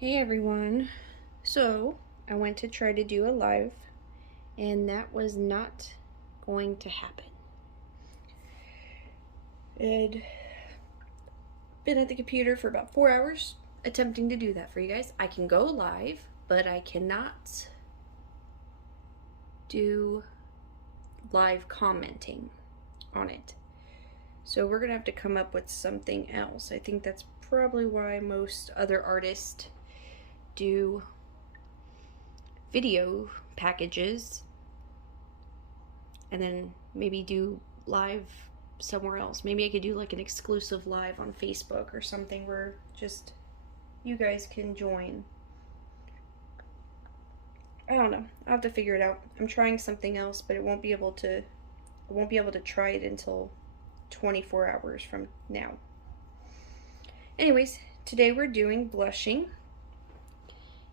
Hey everyone. So, I went to try to do a live, and that was not going to happen. I'd been at the computer for about 4 hours attempting to do that for you guys. I can go live, but I cannot do live commenting on it. So, we're going to have to come up with something else. I think that's probably why most other artists do video packages and then maybe do live somewhere else. Maybe I could do like an exclusive live on Facebook or something where just you guys can join. I don't know. I'll have to figure it out. I'm trying something else, but I won't be able to try it until 24 hours from now. Anyways, today we're doing blushing.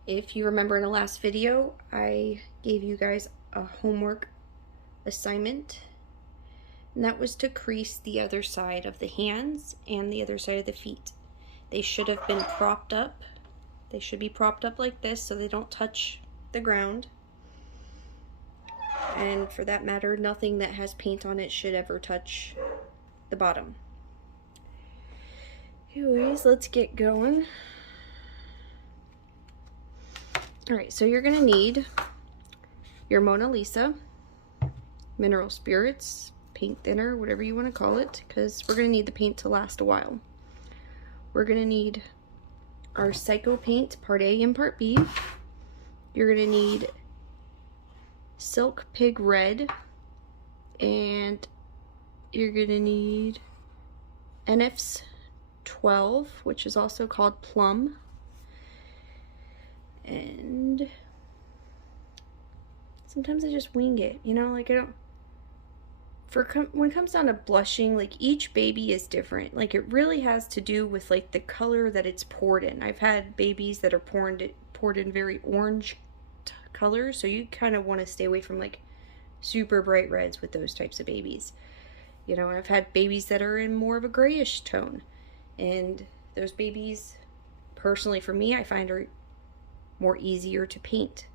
If you remember in the last video, I gave you guys a homework assignment, and that was to crease the other side of the hands and the other side of the feet. They should have been propped up. They should be propped up like this so they don't touch the ground. And for that matter, nothing that has paint on it should ever touch the bottom. Anyways, let's get going. Alright, so you're going to need your Mona Lisa, mineral spirits, paint thinner, whatever you want to call it, because we're going to need the paint to last a while. We're going to need our Psycho paint, part A and part B. You're going to need Silk Pig Red, and you're going to need NF's 12, which is also called Plum. And sometimes I just wing it, you know, like I don't, when it comes down to blushing, like each baby is different. Like it really has to do with like the color that it's poured in. I've had babies that are poured in very orange colors, so you kind of want to stay away from like super bright reds with those types of babies. You know, I've had babies that are in more of a grayish tone, and those babies, personally for me, I find are more easier to paint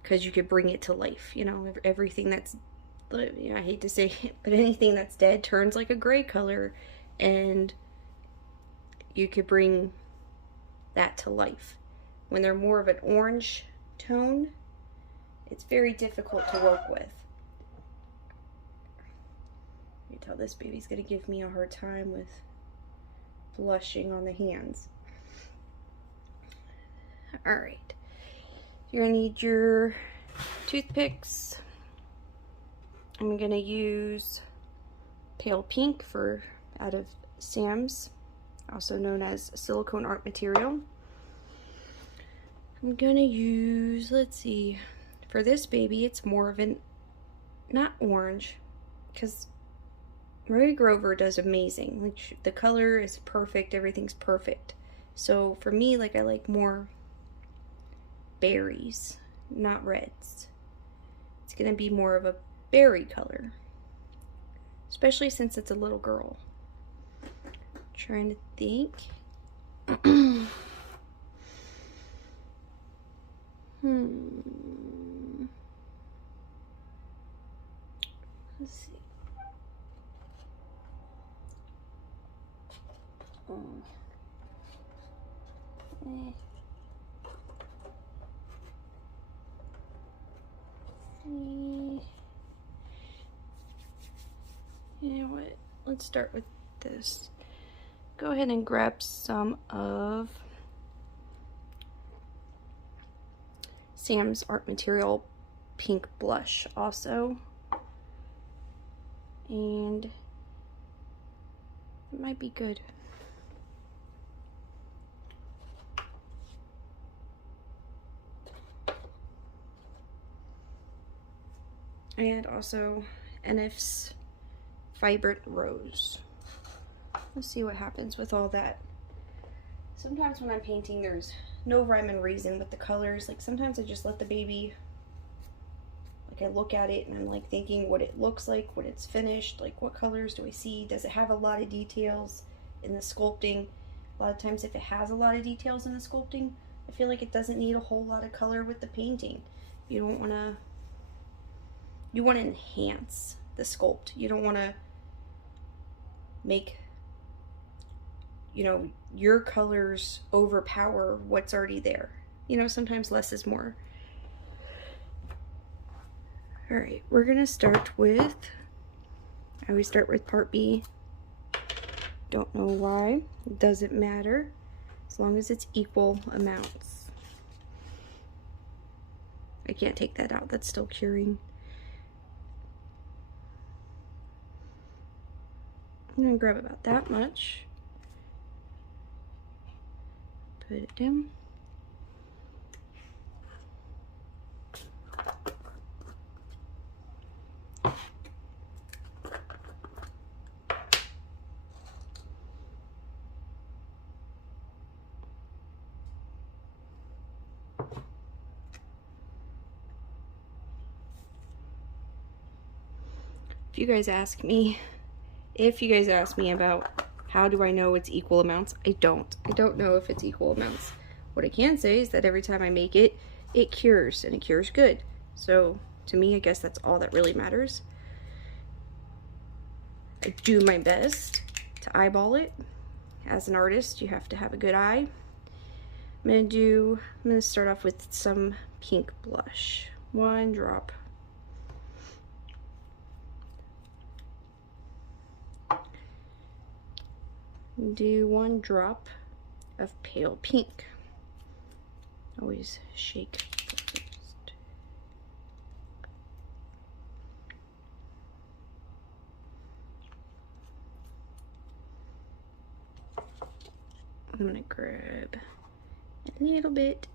because you could bring it to life. You know, everything that's, you know, I hate to say it, but anything that's dead turns like a gray color, and you could bring that to life. When they're more of an orange tone, it's very difficult to work with. You tell this baby's gonna give me a hard time with blushing on the hands. Alright, you're going to need your toothpicks. I'm going to use pale pink out of Sam's, also known as silicone art material. I'm going to use, let's see, for this baby it's more of an, not orange, because Mary Grover does amazing. Like the color is perfect, everything's perfect. So for me, like I like more berries, not reds. It's gonna be more of a berry color, especially since it's a little girl. Trying to think. Let's see. You know what? Let's start with this. Go ahead and grab some of Sam's Art Material pink blush also. And it might be good. And also NF's Vibrant Rose. Let's see what happens with all that. Sometimes when I'm painting, there's no rhyme and reason with the colors. Like sometimes I just let the baby, like I look at it and I'm like thinking what it looks like when it's finished. Like what colors do I see? Does it have a lot of details in the sculpting? A lot of times if it has a lot of details in the sculpting, I feel like it doesn't need a whole lot of color with the painting. You don't want to, you want to enhance the sculpt. You don't want to make, you know, your colors overpower what's already there. You know, sometimes less is more. All right, we're gonna start with, I always start with part B. Don't know why, it doesn't matter, as long as it's equal amounts. I can't take that out, that's still curing. I'm gonna grab about that much. Put it down. If you guys ask me about how do I know it's equal amounts, I don't know if it's equal amounts. What I can say is that every time I make it, it cures, and it cures good. So to me, I guess that's all that really matters. I do my best to eyeball it. As an artist, you have to have a good eye. I'm gonna start off with some pink blush. 1 drop. Do 1 drop of pale pink. Always shake first. I'm gonna grab a little bit.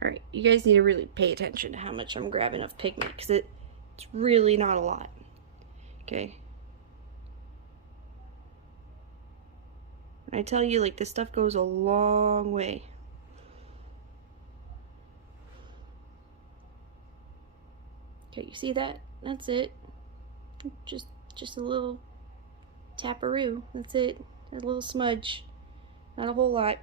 Alright, you guys need to really pay attention to how much I'm grabbing of pigment, because it's really not a lot. Okay. I tell you, like, this stuff goes a long way. Okay, you see that? That's it. Just a little taparoo. That's it. A little smudge. Not a whole lot.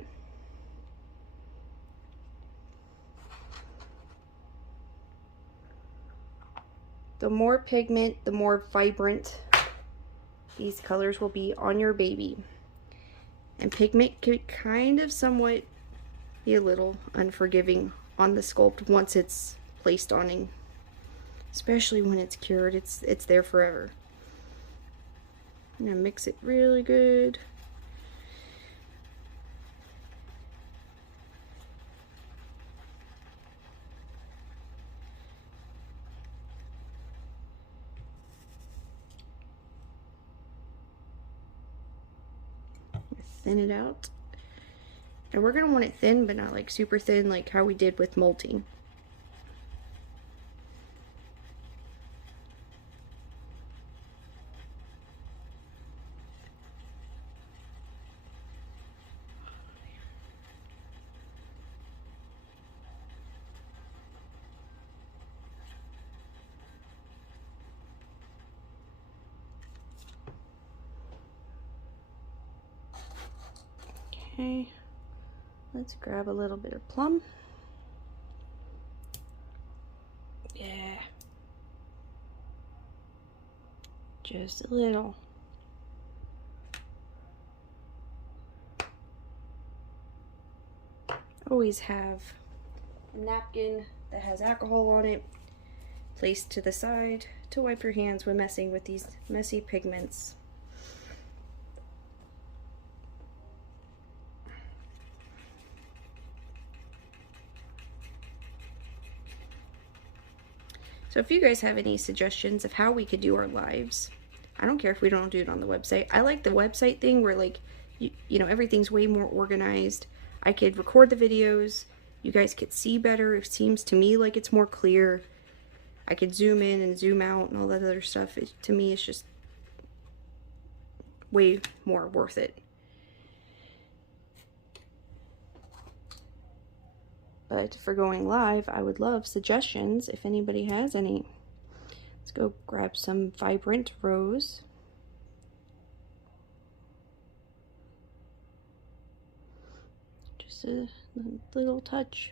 The more pigment, the more vibrant these colors will be on your baby. And pigment could kind of somewhat be a little unforgiving on the sculpt once it's placed on, especially when it's cured. It's there forever. I'm gonna mix it really good. Thin it out. And we're gonna want it thin, but not like super thin, like how we did with molting. Okay, let's grab a little bit of plum. Yeah, just a little. Always have a napkin that has alcohol on it placed to the side to wipe your hands when messing with these messy pigments. So if you guys have any suggestions of how we could do our lives, I don't care if we don't do it on the website. I like the website thing where, like, you know, everything's way more organized. I could record the videos. You guys could see better. It seems to me like it's more clear. I could zoom in and zoom out and all that other stuff. To me, it's just way more worth it. But for going live, I would love suggestions if anybody has any. Let's go grab some vibrant rose. Just a little touch.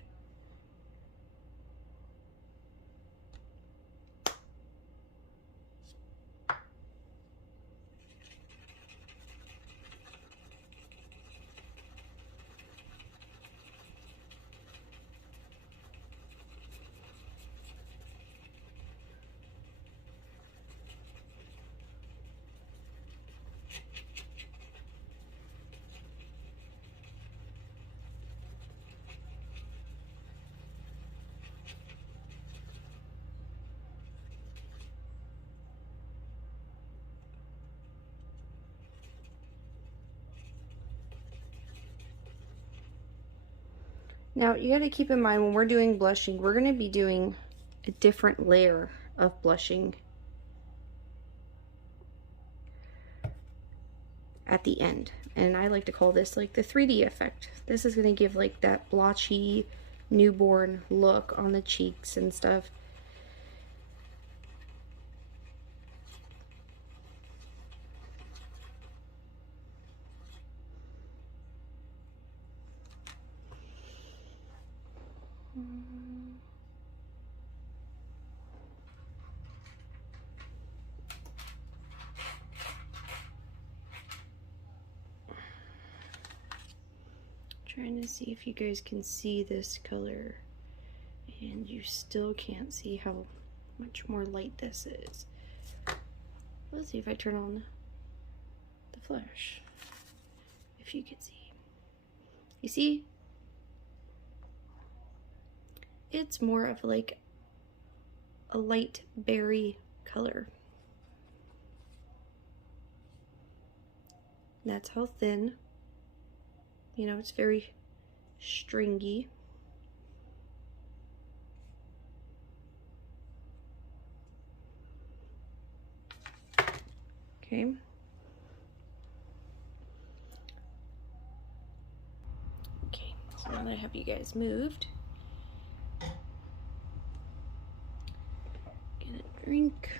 Now, you got to keep in mind when we're doing blushing, we're going to be doing a different layer of blushing at the end. And I like to call this like the 3D effect. This is going to give like that blotchy, newborn look on the cheeks and stuff. Trying to see if you guys can see this color, and you still can't see how much more light this is. Let's see if I turn on the flash, if you can see. You see? It's more of like a light berry color. That's how thin. You know, it's very stringy. Okay. Okay, so now that I have you guys moved, get a drink.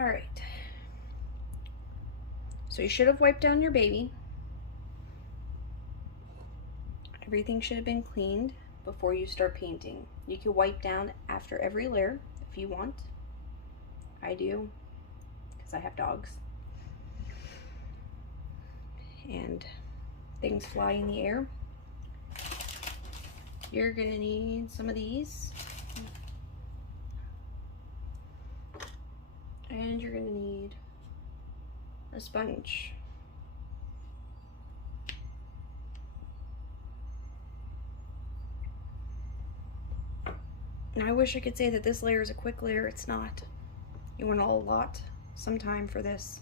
All right. So you should have wiped down your baby. Everything should have been cleaned before you start painting. You can wipe down after every layer if you want. I do, because I have dogs. And things fly in the air. You're gonna need some of these. And you're gonna need a sponge. And I wish I could say that this layer is a quick layer. It's not. You want some time for this.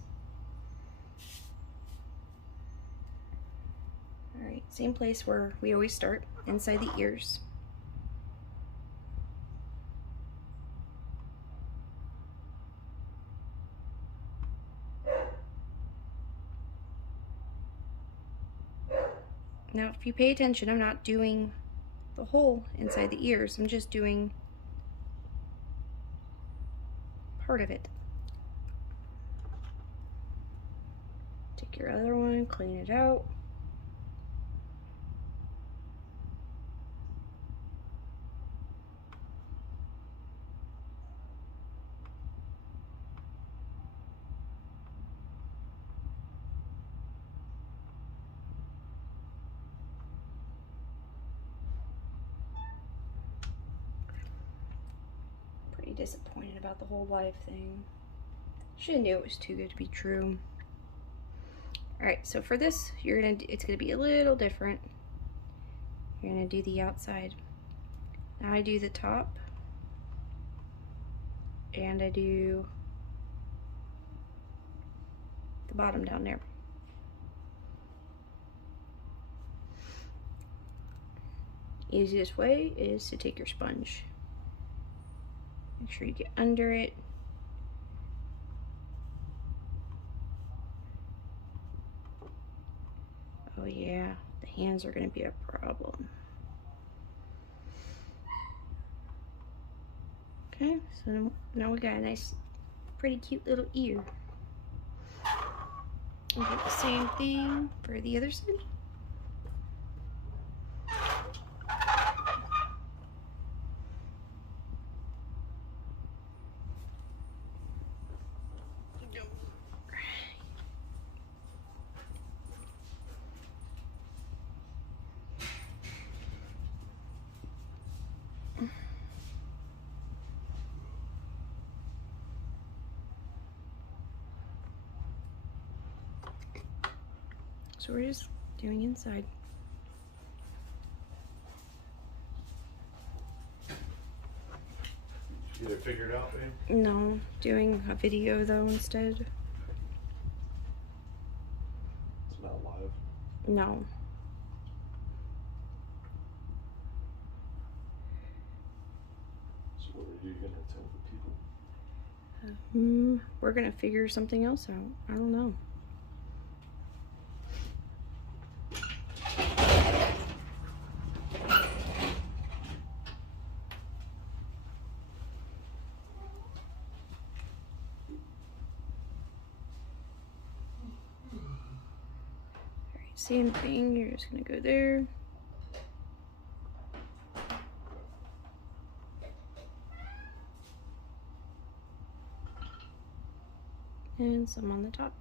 All right, same place where we always start, inside the ears. Now, if you pay attention, I'm not doing the hole inside the ears. I'm just doing part of it. Take your other one, clean it out. Pretty disappointed about the whole live thing. Should have knew it was too good to be true. All right, so for this, it's gonna be a little different. You're gonna do the outside. Now I do the top, and I do the bottom down there. Easiest way is to take your sponge. Make sure you get under it. Oh yeah, the hands are gonna be a problem. Okay, so now we got a nice, pretty cute little ear. And do the same thing for the other side. So we're just doing inside. You get it figured out, babe? No, doing a video though instead. It's not live. No. So what are you gonna tell the people? We're gonna figure something else out. I don't know. Alright, same thing. You're just gonna go there. And some on the top.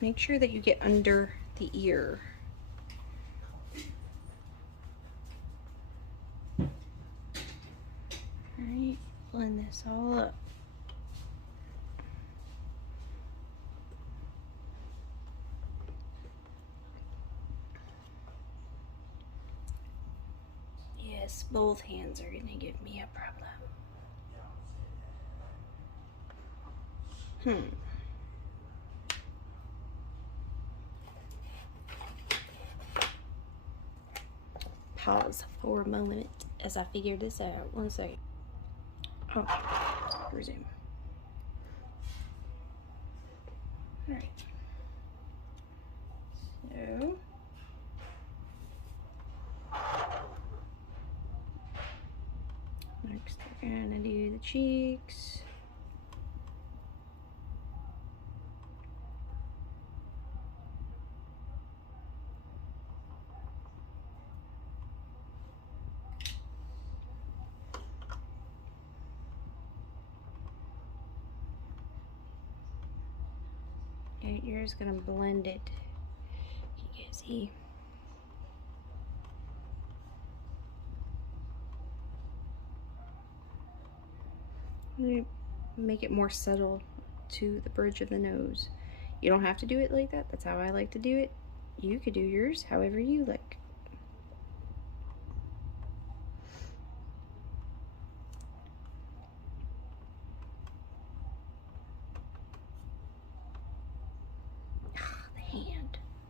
Make sure that you get under the ear. Alright, blend this all up. Yes, both hands are gonna give me a problem. Pause for a moment as I figure this out. 1 second. Oh, resume. Alright. So next we're gonna do the cheeks. Okay, you're just gonna blend it. You guys see? Make it more subtle to the bridge of the nose. You don't have to do it like that. That's how I like to do it. You could do yours however you like.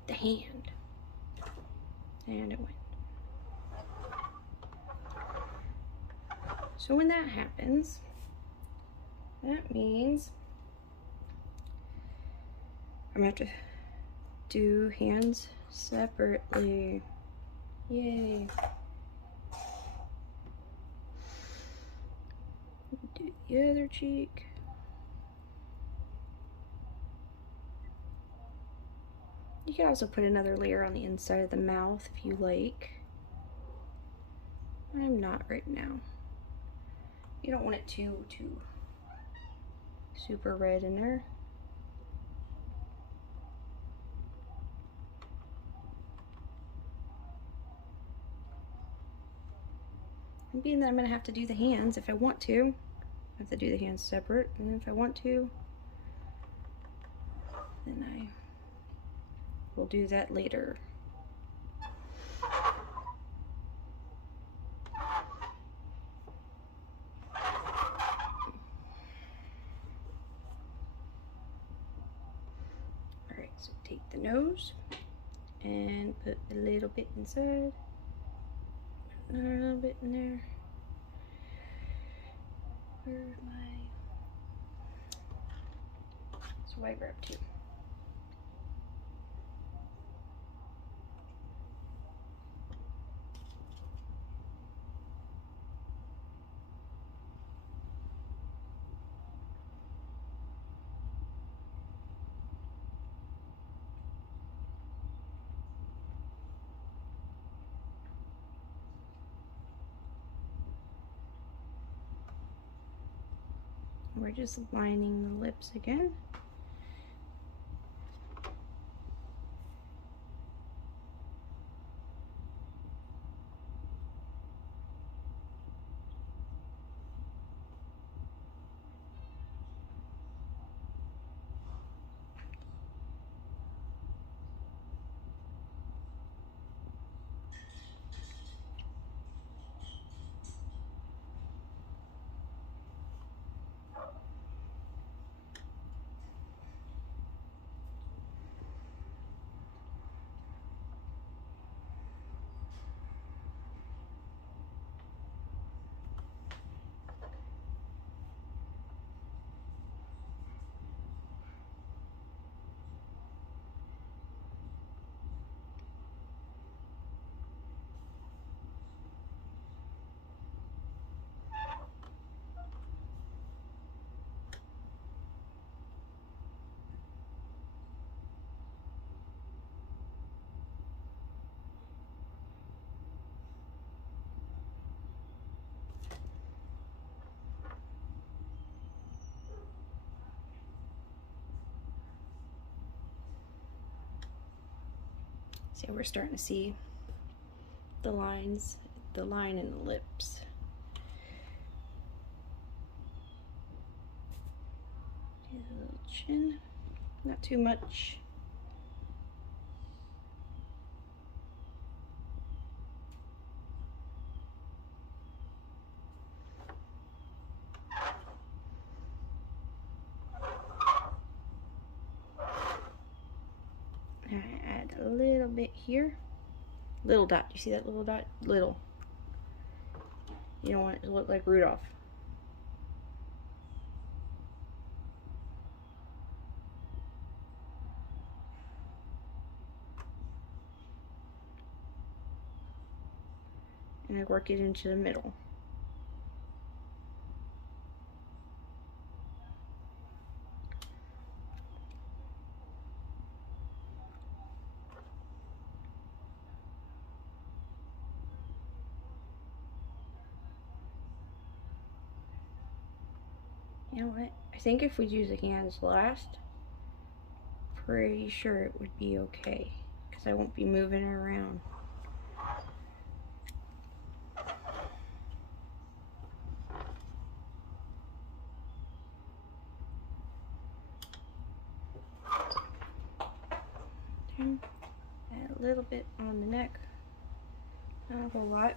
The hand. And it went. So when that happens, that means I'm gonna have to do hands separately. Yay. Do the other cheek. You can also put another layer on the inside of the mouth if you like. I'm not right now. You don't want it too super red in there. And being that I'm gonna have to do the hands if I want to. I have to do the hands separate, and if I want to, then I will do that later. nose and put a little bit inside. Another little bit in there. Where's my white wrap too? We're just lining the lips again. So we're starting to see the lines, the line in the lips. Do a little chin, not too much. I add a little bit here. Little dot. You see that little dot? Little. You don't want it to look like Rudolph. And I work it into the middle. You know what? I think if we do the hands last, pretty sure it would be okay, because I won't be moving it around. Okay. Add a little bit on the neck, not a whole lot.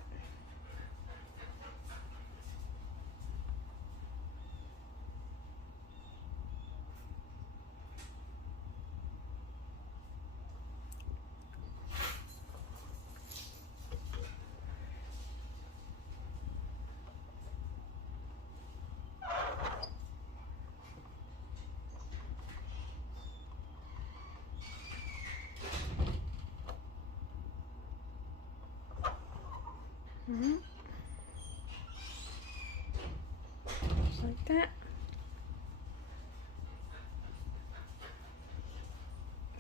Just like that.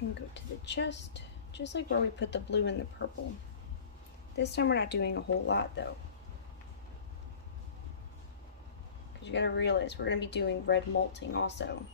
And go to the chest, just like where we put the blue and the purple. This time we're not doing a whole lot though, because you gotta realize we're gonna be doing red molting also.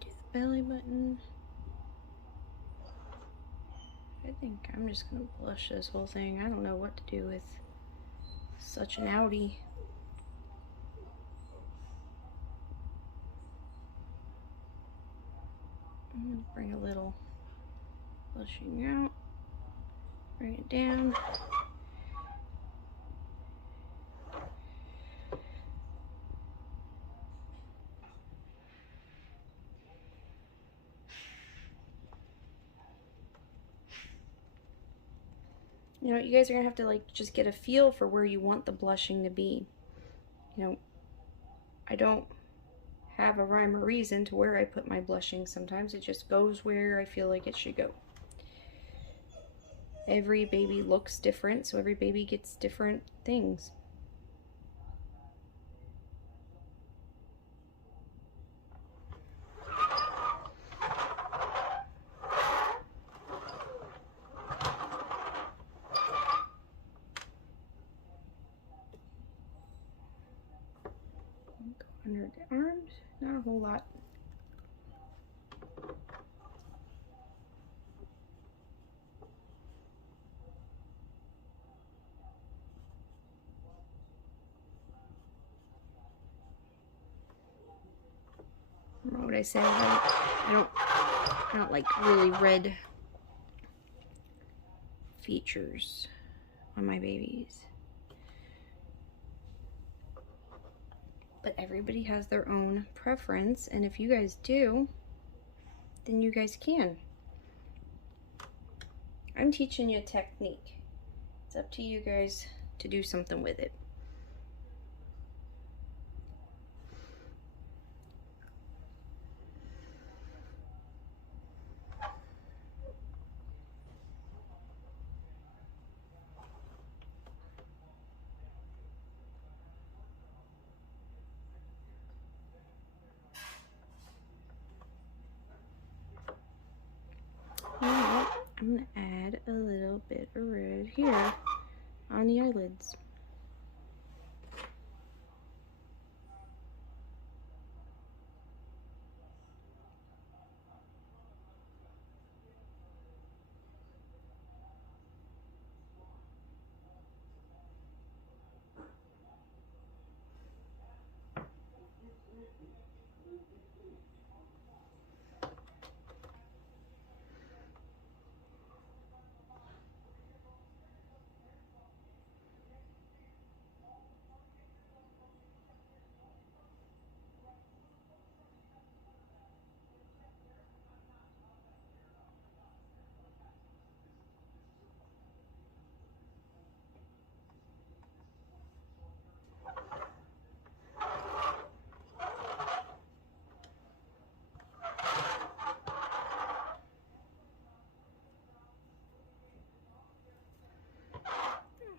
Do the belly button. I think I'm just gonna blush this whole thing. I don't know what to do with such an outie. I'm gonna bring a little blushing out, bring it down. You know, you guys are gonna have to like just get a feel for where you want the blushing to be. You know, I don't have a rhyme or reason to where I put my blushing. Sometimes it just goes where I feel like it should go. Every baby looks different, so every baby gets different things. Go under the arms, not a whole lot. Remember what I said? I don't like really red features on my babies. But everybody has their own preference, and if you guys do, then you guys can. I'm teaching you a technique. It's up to you guys to do something with it. Now, I'm going to add a little bit of red here on the eyelids.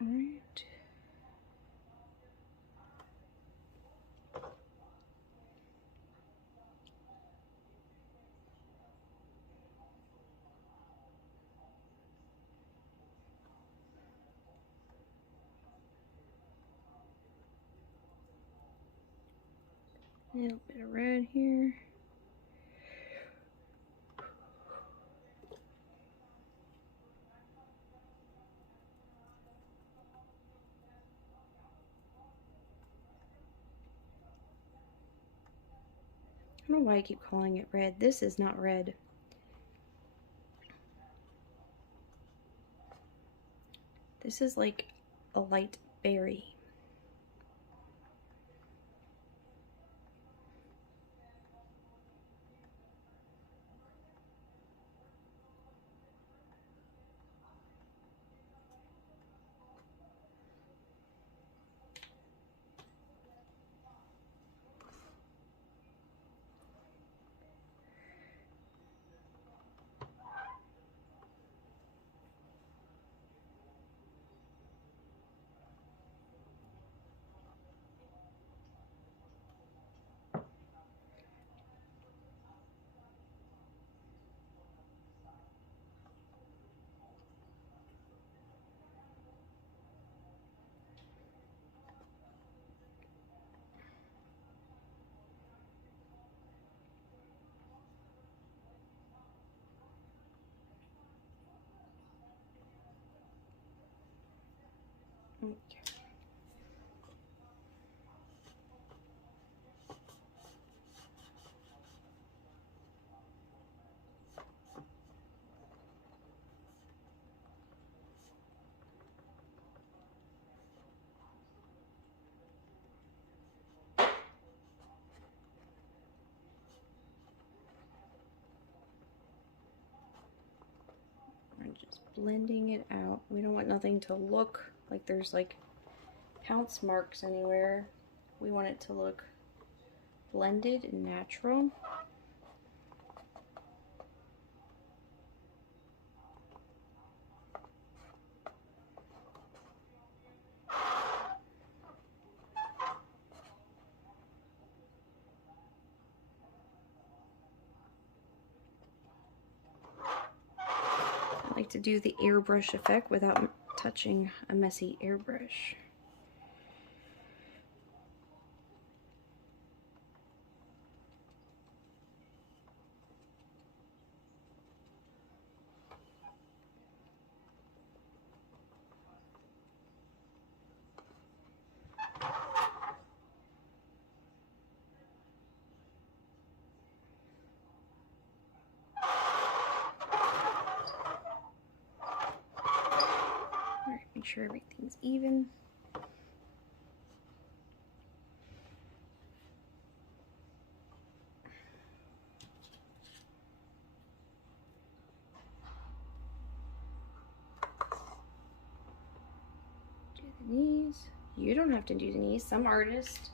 Alright. A little bit of red here. I don't know why I keep calling it red. This is not red. This is like a light berry. Okay. We're just blending it out. We don't want nothing to look like there's like pounce marks anywhere. We want it to look blended and natural. I like to do the airbrush effect without touching a messy airbrush. Alright, make sure everything's even. Do the knees. You don't have to do the knees. Some artists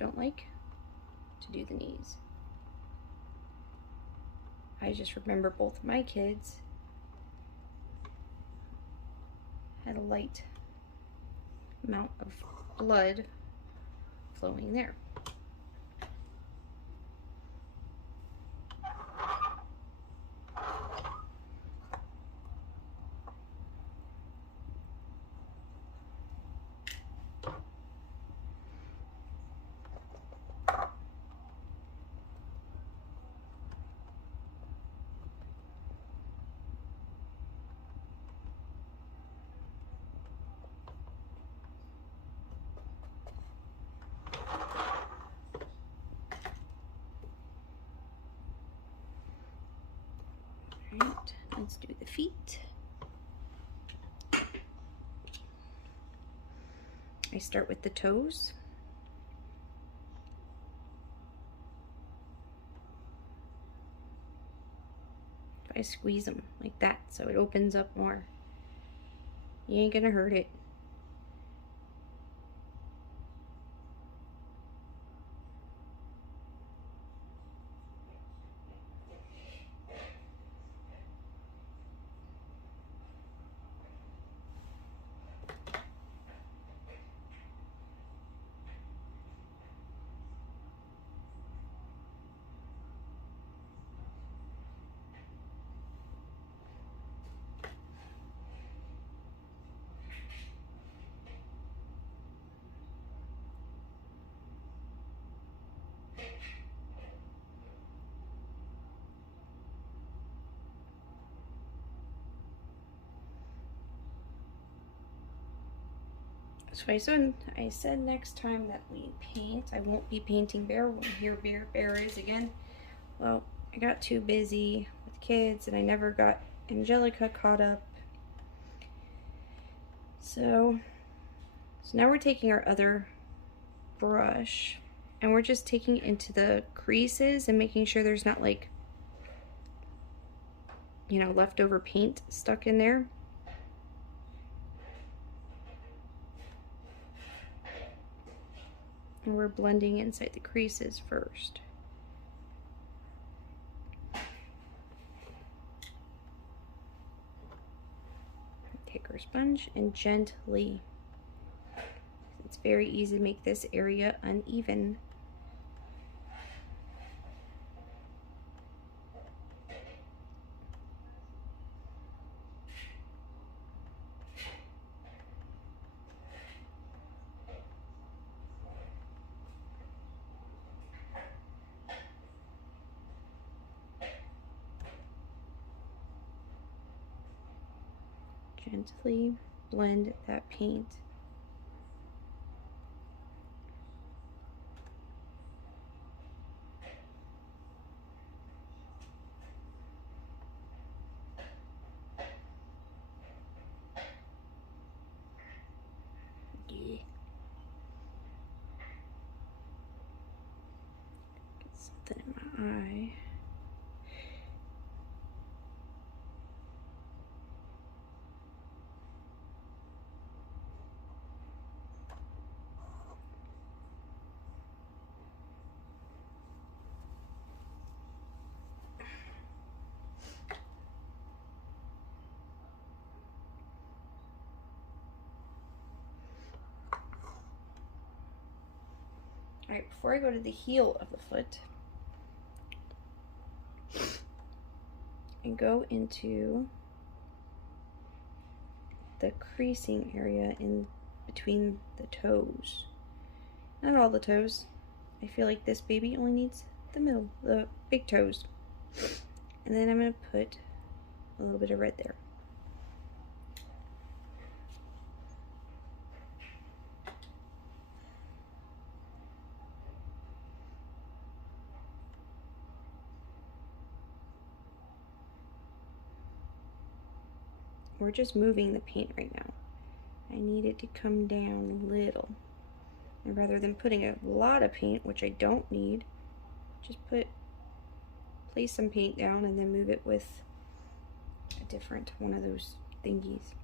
don't like to do the knees. I just remember both my kids had a light amount of blood flowing there. Alright, let's do the feet. I start with the toes. I squeeze them like that so it opens up more. You ain't gonna hurt it. So I said next time that we paint, I won't be painting Bear. We'll hear Bear is again. Well, I got too busy with kids and I never got Angelica caught up. So now we're taking our other brush and we're just taking it into the creases and making sure there's not like, you know, leftover paint stuck in there. And we're blending inside the creases first. Take our sponge and gently, it's very easy to make this area uneven. Gently blend that paint. Yeah. Get something in my eye. Alright, before I go to the heel of the foot, and go into the creasing area in between the toes. Not all the toes. I feel like this baby only needs the big toes. And then I'm going to put a little bit of red there. We're just moving the paint right now. I need it to come down a little. And rather than putting a lot of paint, which I don't need, just place some paint down and then move it with a different one of those thingies.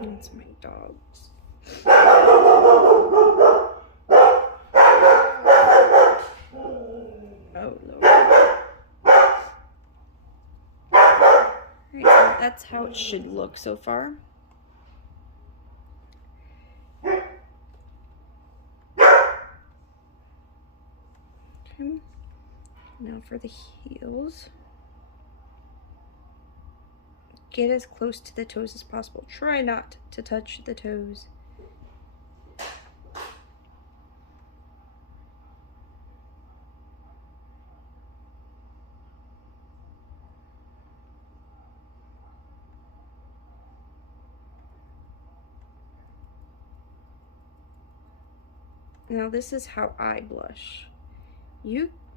That's my dogs. Oh Lord. Alright, so that's how it should look so far. Okay. Now for the heels. Get as close to the toes as possible. Try not to touch the toes. Now this is how I blush.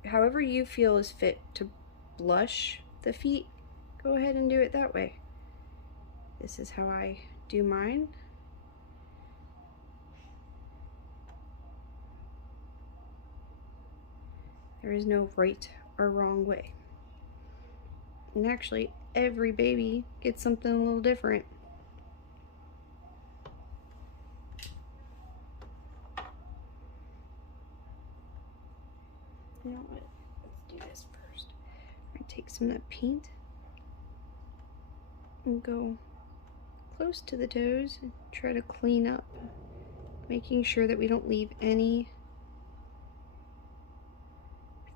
However you feel is fit to blush the feet, go ahead and do it that way. This is how I do mine. There is no right or wrong way. And actually, every baby gets something a little different. You know what? Let's do this first. I'm going to take some of that paint and go close to the toes and try to clean up, making sure that we don't leave any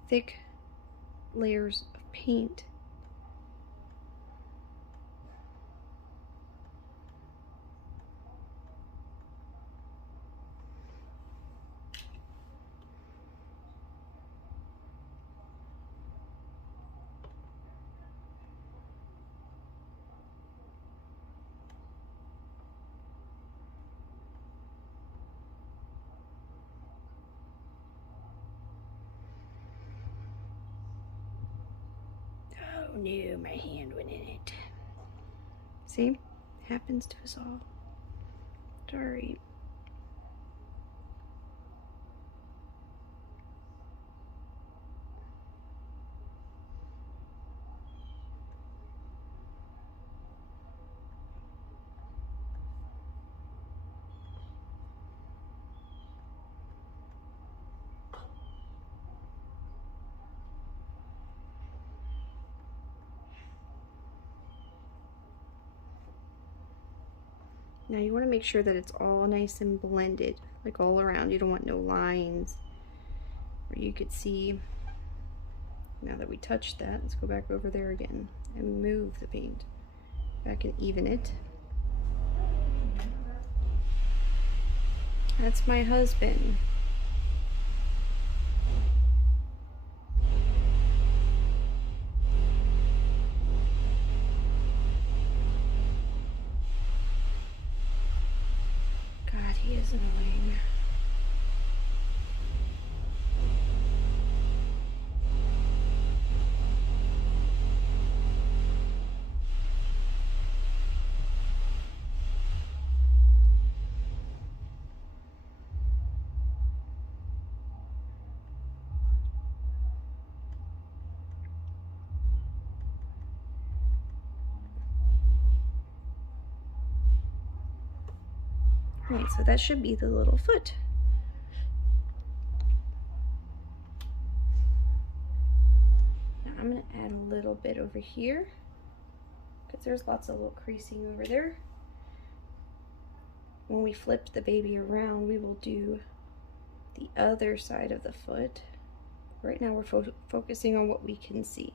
thick layers of paint. Oh no, my hand went in it. See? Happens to us all. Sorry. Now you want to make sure that it's all nice and blended, like all around. You don't want no lines where you could see. Now that we touched that, let's go back over there again and move the paint. I can even it. That's my husband. God, he is annoying. Alright, so that should be the little foot. Now I'm going to add a little bit over here because there's lots of little creasing over there. When we flip the baby around, we will do the other side of the foot. Right now we're focusing on what we can see.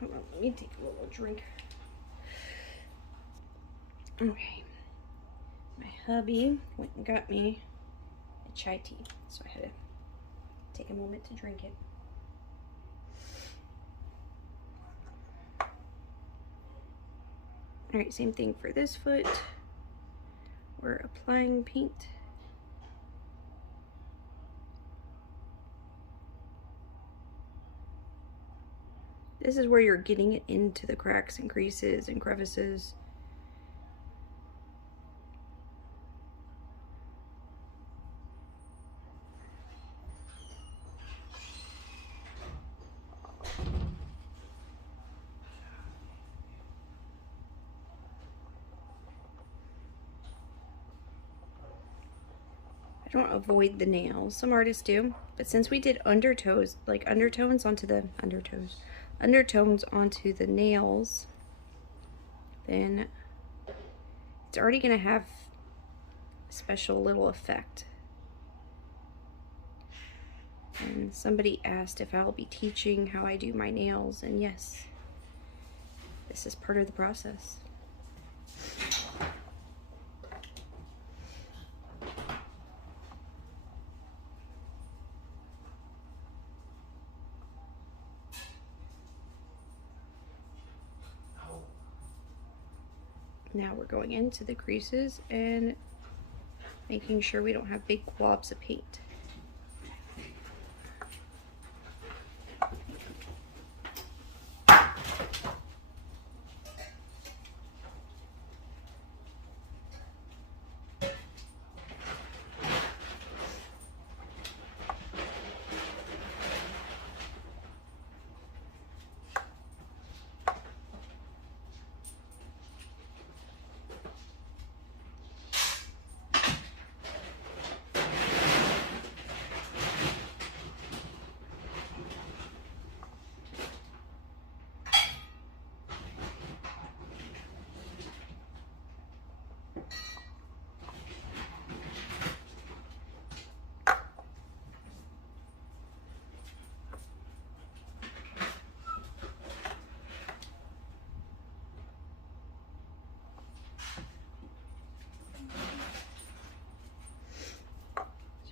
Hold on, let me take a little drink. Okay. My hubby went and got me a chai tea, so I had to take a moment to drink it. Alright, same thing for this foot. We're applying paint. This is where you're getting it into the cracks and creases and crevices. I don't avoid the nails. Some artists do, but since we did undertones, like undertones onto the nails, then it's already gonna have a special little effect. And somebody asked if I'll be teaching how I do my nails, and yes, this is part of the process. Now we're going into the creases and making sure we don't have big globs of paint.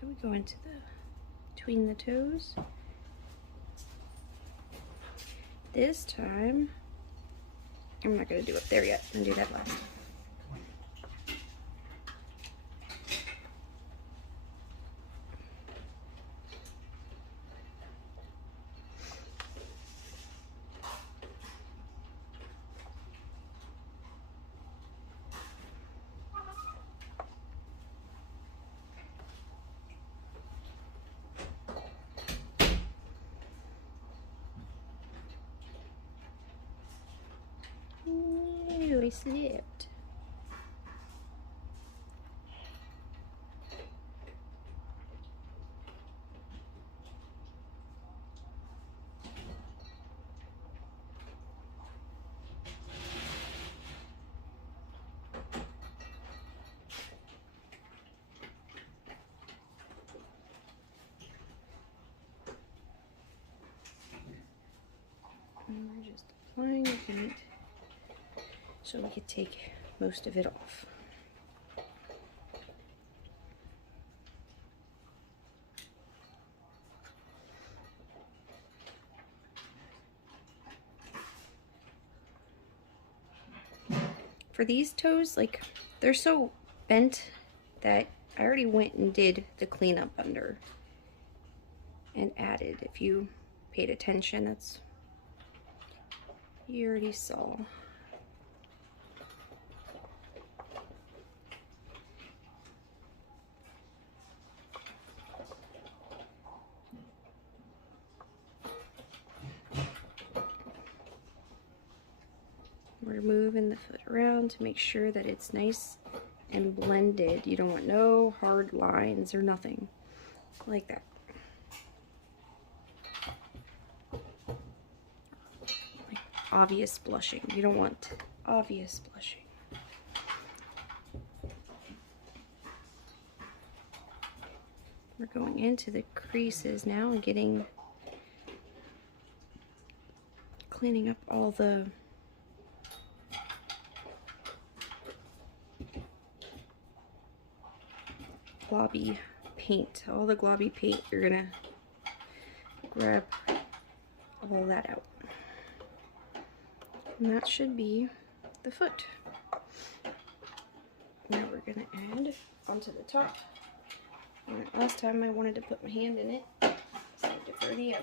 So we go into between the toes. This time, I'm not going to do up there yet. I'm going to do that last. slipped. And we're just applying the paint so we could take most of it off. For these toes, like, they're so bent that I already went and did the cleanup under and added. If you paid attention, that's, you already saw. We're moving the foot around to make sure that it's nice and blended. You don't want no hard lines or nothing like that. Like obvious blushing. You don't want obvious blushing. We're going into the creases now and cleaning up all the globby paint. All the globby paint, you're gonna grab all that out. And that should be the foot. Now we're gonna add onto the top. And last time I wanted to put my hand in it, so I defer to you.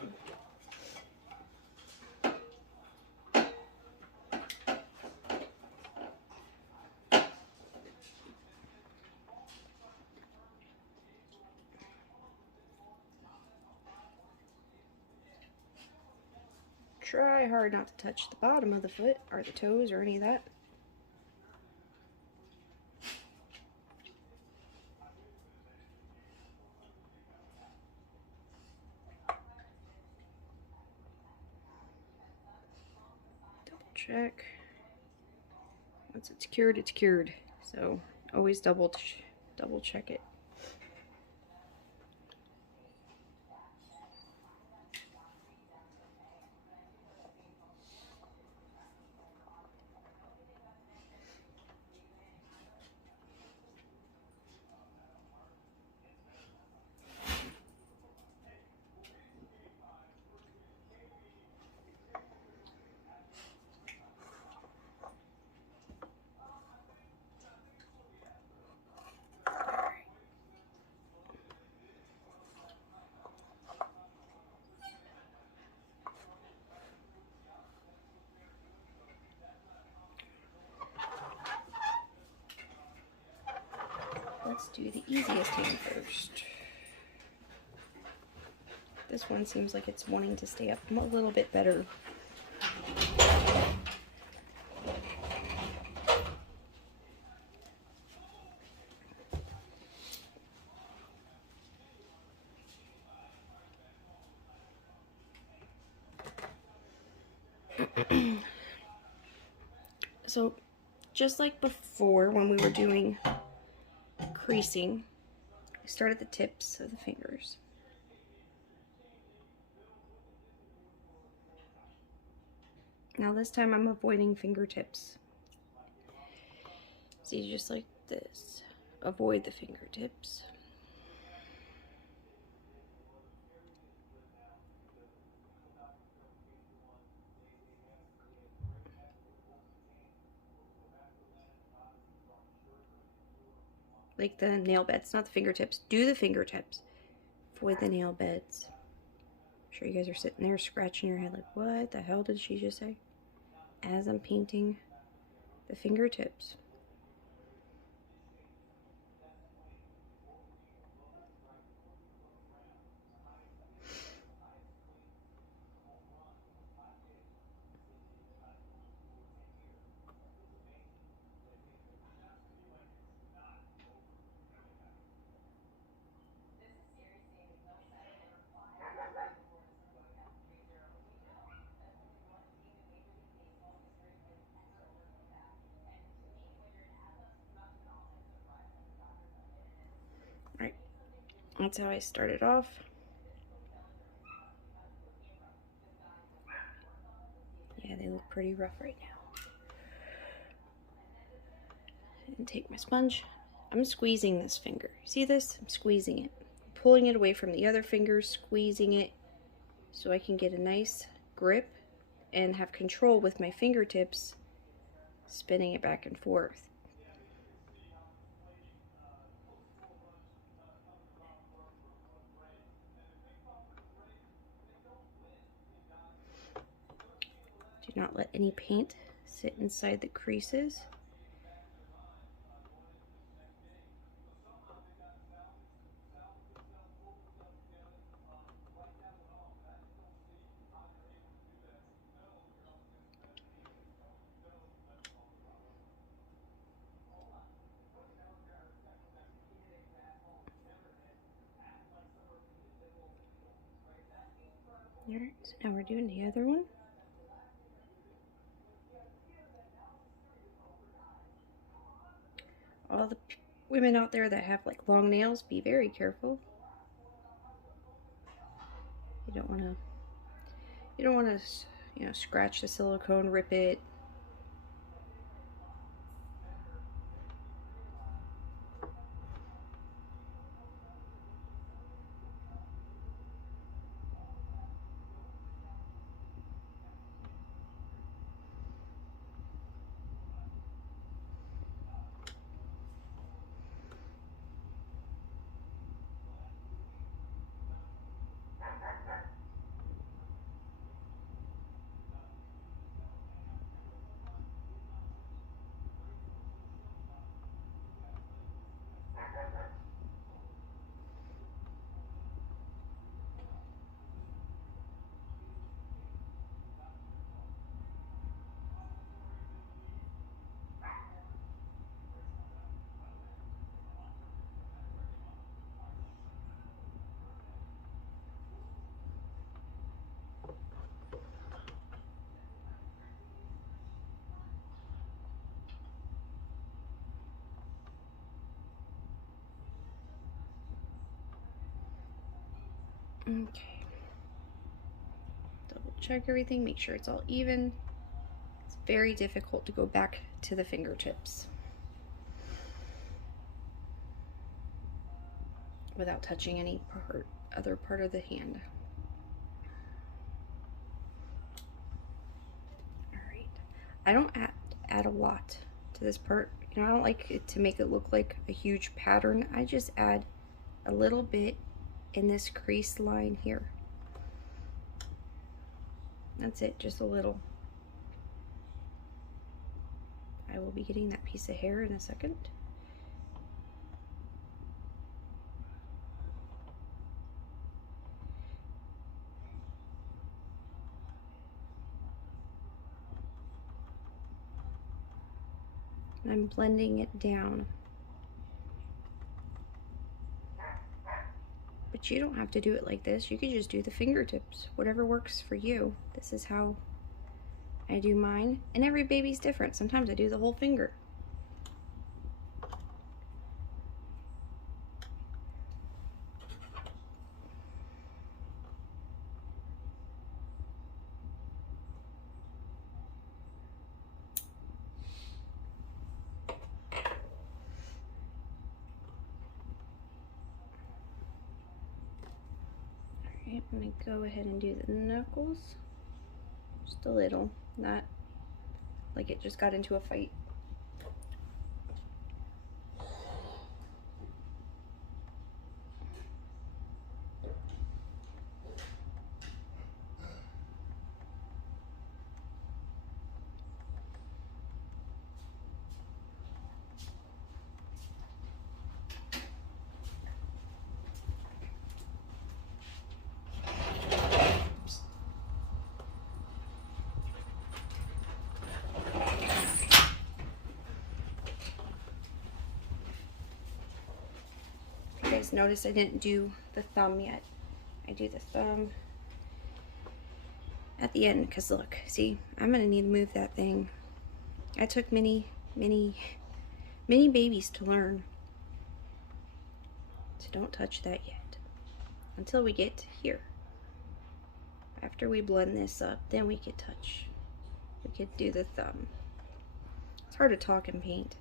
Try hard not to touch the bottom of the foot or the toes or any of that. Double check. Once it's cured, it's cured. So always double check it. Let's do the easiest hand first. This one seems like it's wanting to stay up a little bit better. So just like before when we were doing creasing, I start at the tips of the fingers. Now this time I'm avoiding fingertips. See, just like this. Avoid the fingertips. Like the nail beds, not the fingertips. Do the fingertips. Avoid the nail beds. I'm sure you guys are sitting there scratching your head like, what the hell did she just say? As I'm painting the fingertips. That's how I started off. Yeah, they look pretty rough right now. And take my sponge. I'm squeezing this finger. See this? I'm squeezing it. I'm pulling it away from the other finger, squeezing it so I can get a nice grip and have control with my fingertips, spinning it back and forth. Do not let any paint sit inside the creases. Alright, so now we're doing the other one. All the women out there that have like long nails, be very careful. You don't want to, you know, scratch the silicone, rip it. Okay. Double check everything, make sure it's all even. It's very difficult to go back to the fingertips without touching any other part of the hand. Alright. I don't add a lot to this part. You know, I don't like it to make it look like a huge pattern. I just add a little bit in this crease line here. That's it, just a little. I will be getting that piece of hair in a second. And I'm blending it down. But you don't have to do it like this. You could just do the fingertips, whatever works for you. This is how I do mine. And every baby's different. Sometimes I do the whole finger. Alright, I'm going to go ahead and do the knuckles. Just a little, not like it just got into a fight. Notice I didn't do the thumb yet. I do the thumb at the end because look, see, I'm gonna need to move that thing. I took many babies to learn. So don't touch that yet. until we get here. After we blend this up, then we could touch. We could do the thumb. It's hard to talk and paint.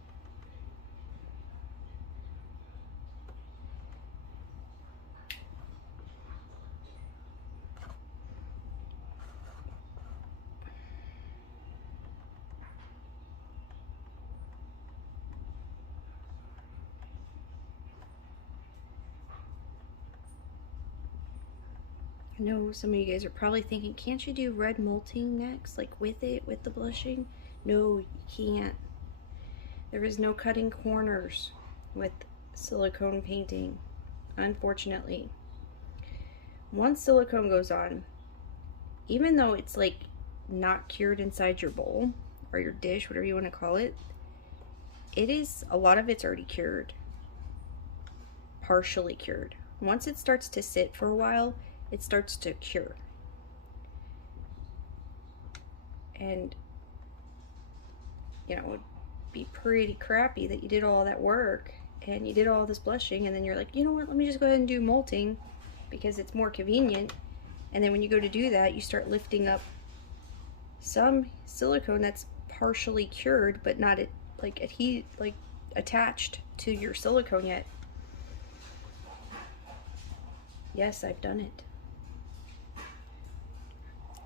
I know some of you guys are probably thinking, can't you do red molting next? Like with it, with the blushing? No, you can't. There is no cutting corners with silicone painting, unfortunately. Once silicone goes on, even though it's like not cured inside your bowl or your dish, whatever you want to call it, it is, a lot of it's already cured, partially cured. Once it starts to sit for a while, it starts to cure. And, you know, it'd be pretty crappy that you did all that work and you did all this blushing and then you're like, you know what, let me just go ahead and do molting because it's more convenient. And then when you go to do that, you start lifting up some silicone that's partially cured but not attached to your silicone yet. Yes, I've done it.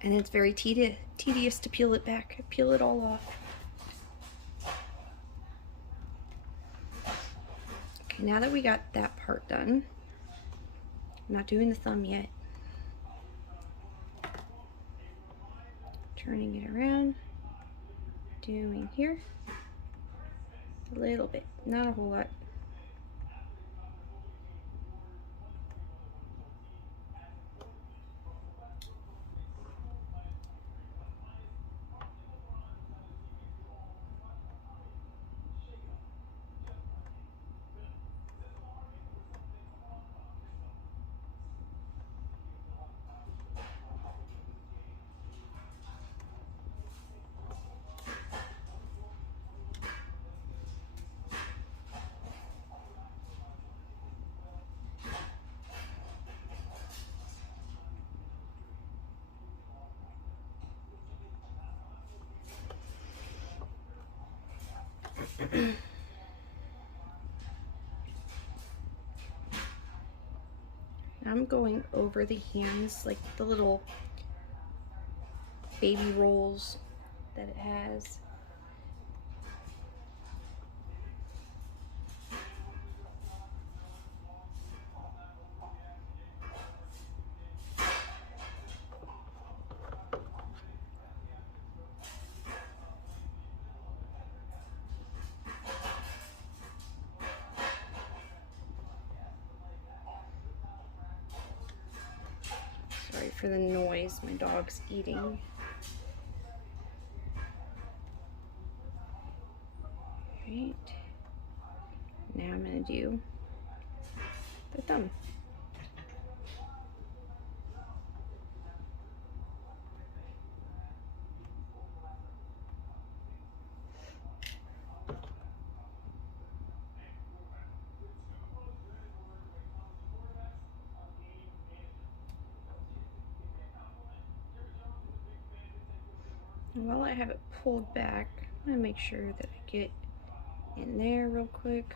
And it's very tedious to peel it back, peel it all off. Okay, now that we got that part done, I'm not doing the thumb yet. Turning it around, doing here, a little bit, not a whole lot. I'm going over the hands, like the little baby rolls that it has. Sorry for the noise, my dog's eating. Right. Now I'm going to do the thumb. And while I have it pulled back, I'm going to make sure that I get in there real quick.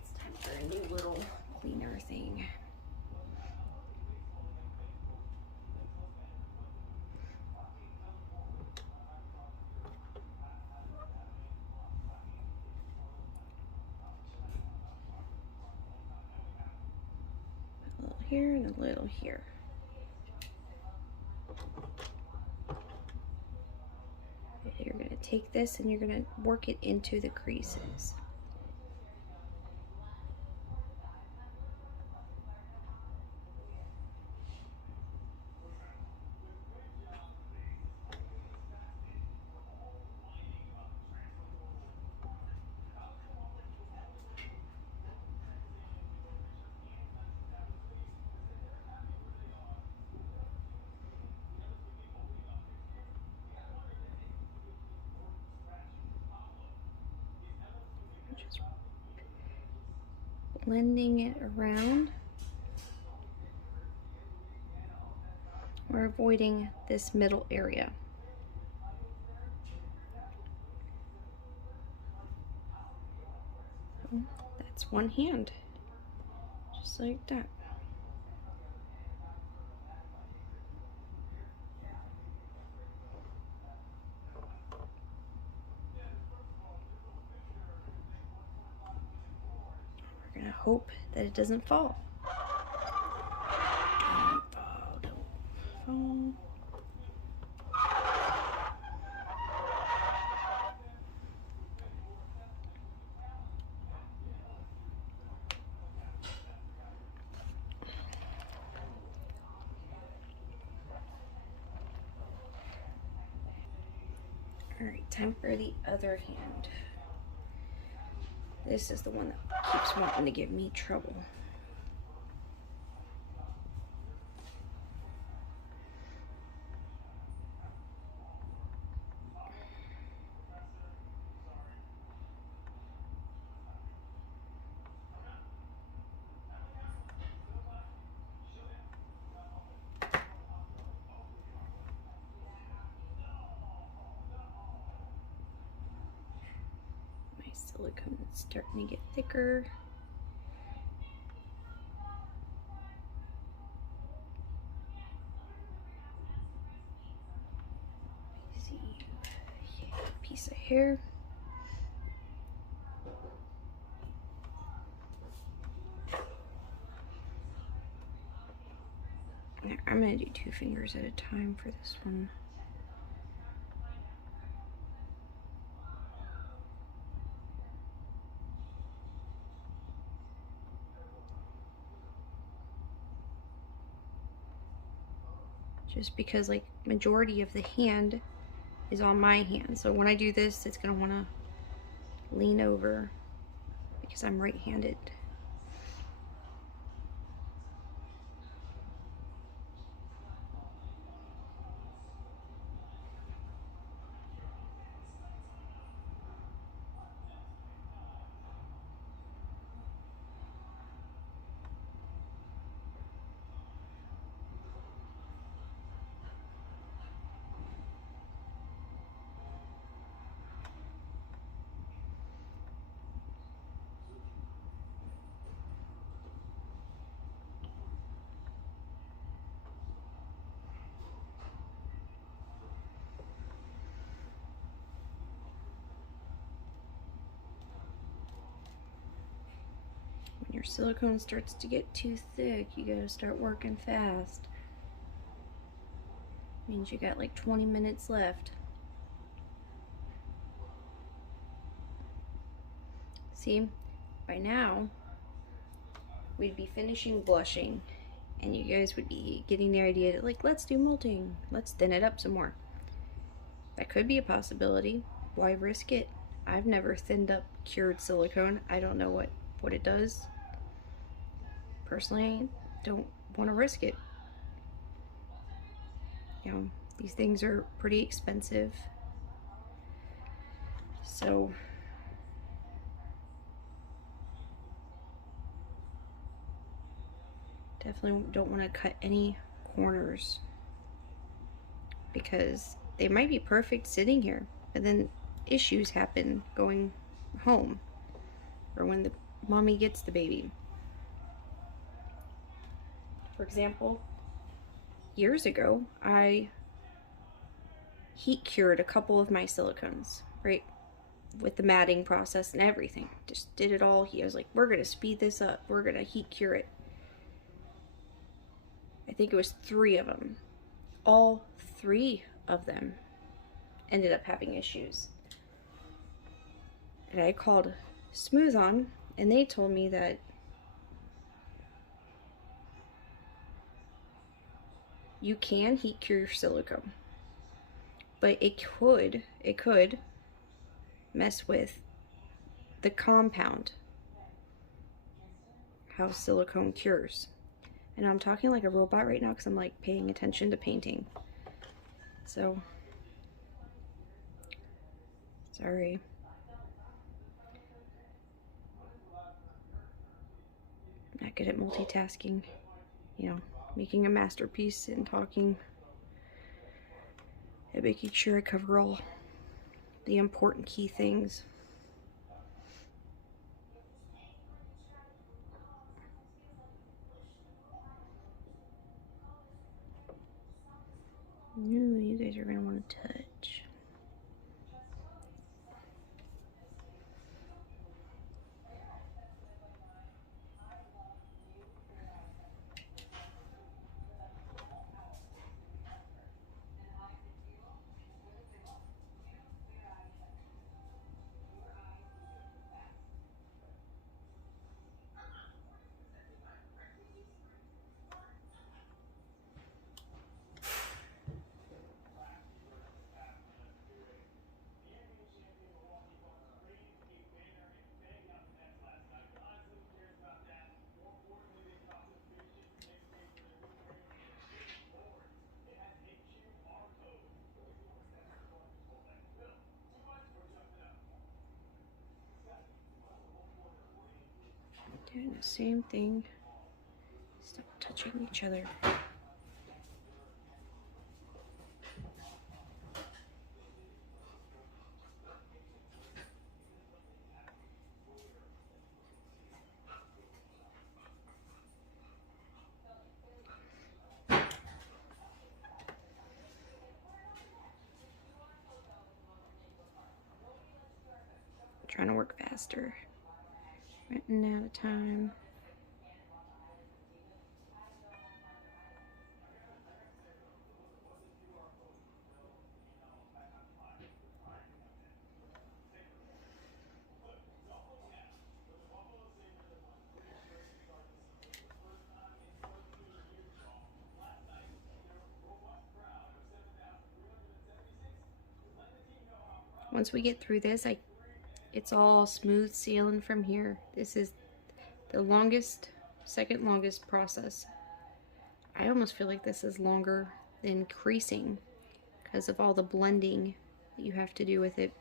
It's time for a new little cleaner thing. A little here and a little here. to take this and you're going to work it into the creases. Just blending it around. We're avoiding this middle area. So that's one hand, just like that. We're gonna hope that it doesn't fall. Don't fall, don't fall. All right, time for the other hand. This is the one that keeps wanting to give me trouble. My silicone is starting to get thicker. See, piece of hair. I'm gonna do 2 fingers at a time for this one. Just because like majority of the hand is on my hand. So when I do this, it's gonna wanna lean over because I'm right-handed. When your silicone starts to get too thick, you gotta start working fast. Means you got like 20 minutes left. See, by now, we'd be finishing blushing and you guys would be getting the idea that like, let's do molting. Let's thin it up some more. That could be a possibility. Why risk it? I've never thinned up cured silicone. I don't know what it does. Personally, I don't want to risk it. You know, these things are pretty expensive. So definitely don't want to cut any corners because they might be perfect sitting here, but then issues happen going home or when the mommy gets the baby. For example, years ago, I heat cured a couple of my silicones, right? With the matting process and everything. Just did it all. I was like, we're gonna speed this up. We're gonna heat cure it. I think it was 3 of them. All 3 of them ended up having issues. And I called Smooth On, and they told me that you can heat cure your silicone, but it could mess with the compound, how silicone cures. And I'm talking like a robot right now because I'm like paying attention to painting. So, sorry. I'm not good at multitasking, you know, making a masterpiece and talking and making sure I cover all the important key things. Ooh, you guys are gonna want to touch. Doing the same thing. Stop touching each other. Trying to work faster. Running out of time. Once we get through this, it's all smooth sealing from here. This is the longest, second longest process. I almost feel like this is longer than creasing because of all the blending that you have to do with it.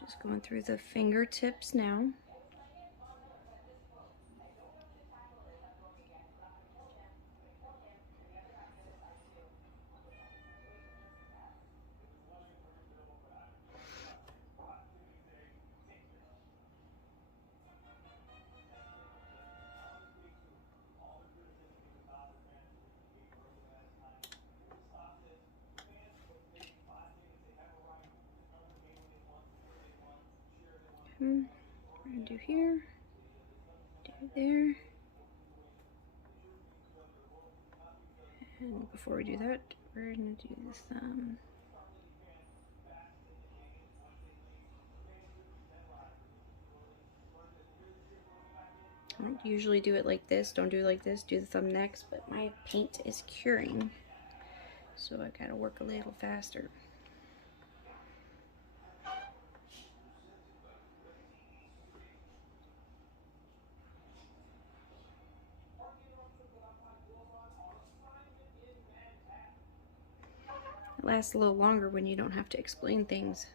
Just going through the fingertips now. We're gonna do here, do there. And before we do that, we're gonna do the thumb. I usually do it like this. Don't do it like this. Do the thumb next. But my paint is curing, so I gotta work a little faster. It lasts a little longer when you don't have to explain things.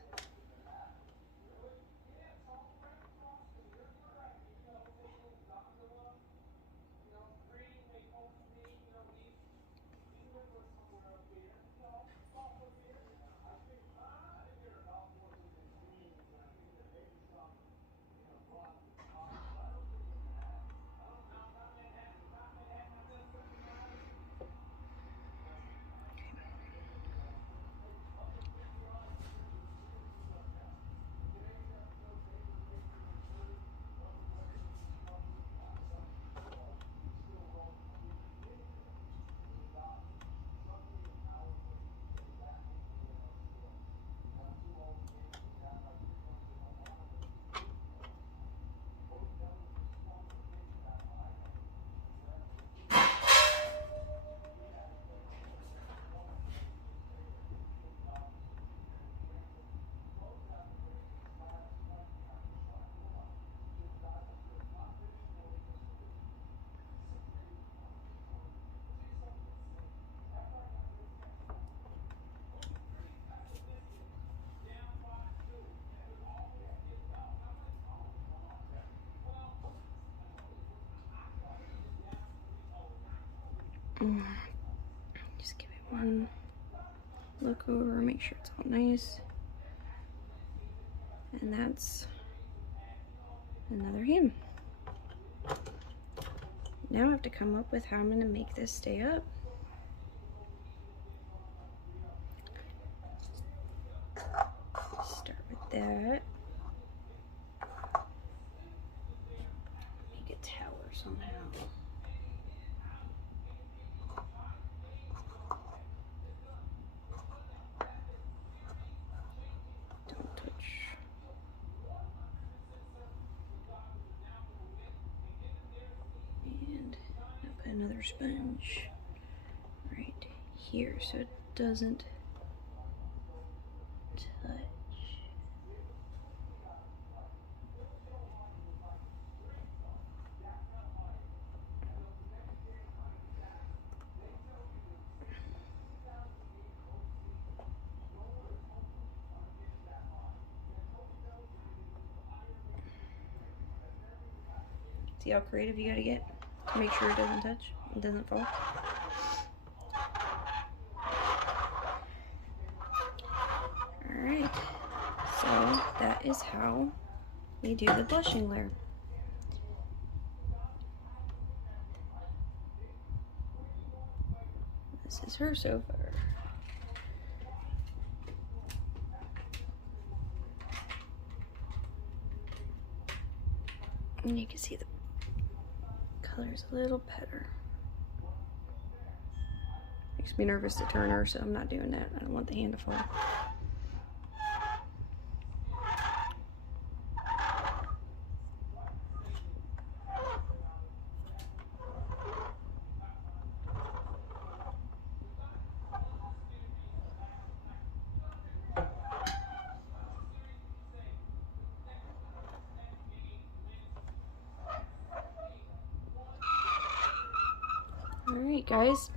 Just give it one look over, make sure it's all nice. And that's another hand. Now I have to come up with how I'm going to make this stay up. Start with that. Make a tower somehow. Don't touch. And I'll put another sponge right here so it doesn't touch. See how creative you gotta get to make sure it doesn't touch, it doesn't fall. Alright, so that is how we do the blushing layer. This is her so far. And you can see the color's a little better. Makes me nervous to turn her, so I'm not doing that. I don't want the hand to fall. Alright guys,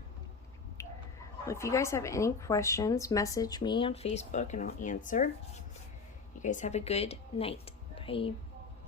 well, if you guys have any questions, message me on Facebook and I'll answer. You guys have a good night. Bye.